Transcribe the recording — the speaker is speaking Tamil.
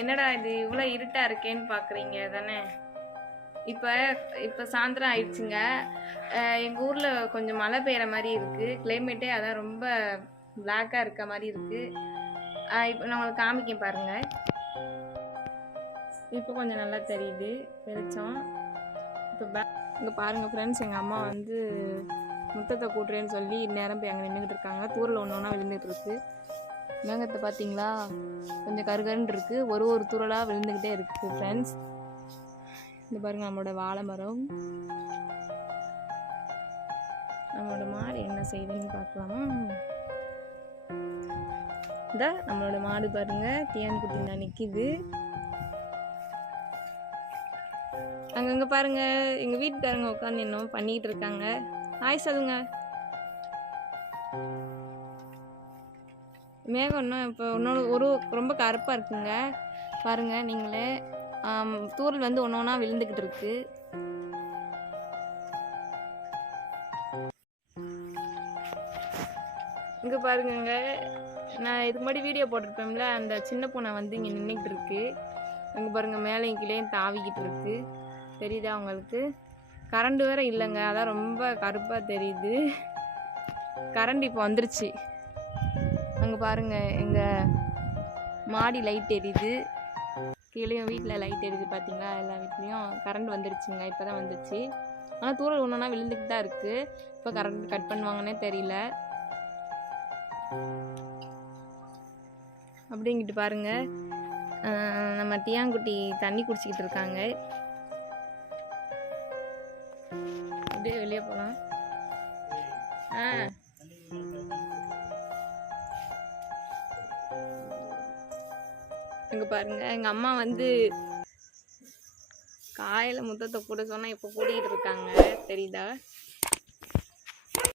என்னடா இது இவ்வளோ இருட்டா இருக்கேன்னு பார்க்குறீங்க தானே? இப்போ சாயந்தரம் ஆயிடுச்சுங்க. எங்கள் ஊரில் கொஞ்சம் மழை பெய்கிற மாதிரி இருக்குது. கிளைமேட்டே அதான் ரொம்ப பிளாக்காக இருக்க மாதிரி இருக்குது. இப்போ நான் உங்களுக்கு காமிக்க பாருங்கள். இப்போ கொஞ்சம் நல்லா தெரியுது வெளிச்சம். இப்போ இங்கே பாருங்கள் ஃப்ரெண்ட்ஸ், எங்கள் அம்மா வந்து முத்தத்தை கூட்டுறேன்னு சொல்லி நேரம் போய் அங்கே நின்றுக்கிட்டு இருக்காங்க. தூரில் ஒன்று ஒன்றா விழுந்துகிட்டு இருக்கு. மேகத்தை பார்த்தீங்களா, கொஞ்சம் கருகருன்னு இருக்குது. ஒரு தூரலாக விழுந்துக்கிட்டே இருக்குது ஃப்ரெண்ட்ஸ். இந்த பாருங்க நம்மளோட வாழை மரம். நம்மளோட மாடு என்ன செய்யுதுன்னு பார்க்கலாமா? இந்த நம்மளோட மாடு பாருங்க, டியான் குட்டி தான் நிற்கிது. அங்கங்க பாருங்க எங்க வீட்டுக்காரங்க உட்காந்து இன்னும் பண்ணிக்கிட்டு இருக்காங்க. ஹாய் சொல்லுங்க. மேகம் இன்னும் இப்போ இன்னொரு ரொம்ப கருப்பாக இருக்குங்க. பாருங்க நீங்களே, தூரல் வந்து ஒன்று ஒன்றா விழுந்துக்கிட்டு இருக்கு. இங்கே பாருங்க, நான் இதுக்கு முன்னாடி வீடியோ போட்டிருப்பேன்ல, அந்த சின்ன பூனை வந்து இங்கே நின்றுக்கிட்டு இருக்கு. அங்கே பாருங்கள் மேலேயும் கீழே தாவிக்கிட்டு இருக்கு. தெரியுதா உங்களுக்கு? கரண்ட் வேற இல்லைங்க, அதான் ரொம்ப கருப்பாக தெரியுது. கரண்ட் இப்போ வந்துருச்சு. அங்கே பாருங்கள் எங்கள் மாடி லைட் எரியுது, கீழேயும் வீட்டில் லைட் எரியுது. பார்த்தீங்களா, எல்லா வீட்லேயும் கரண்ட் வந்துருச்சுங்க. இப்போ தான் வந்துச்சு. ஆனால் தூரல் ஒன்று ஒன்றா விழுந்துக்கிட்டு தான் இருக்குது. இப்போ கரண்ட் கட் பண்ணுவாங்கன்னே தெரியல. அப்படிங்கிட்டு பாருங்க, நம்ம டியாங்குட்டி தண்ணி குடிச்சிக்கிட்டு இருக்காங்க. அப்படியே வெளியே போகலாம். இங்க பாருங்க, எங்க அம்மா வந்து காயில முத்தத்தை கூட சொன்னா இப்போ கூட்டிகிட்டு இருக்காங்க. தெரியுதா?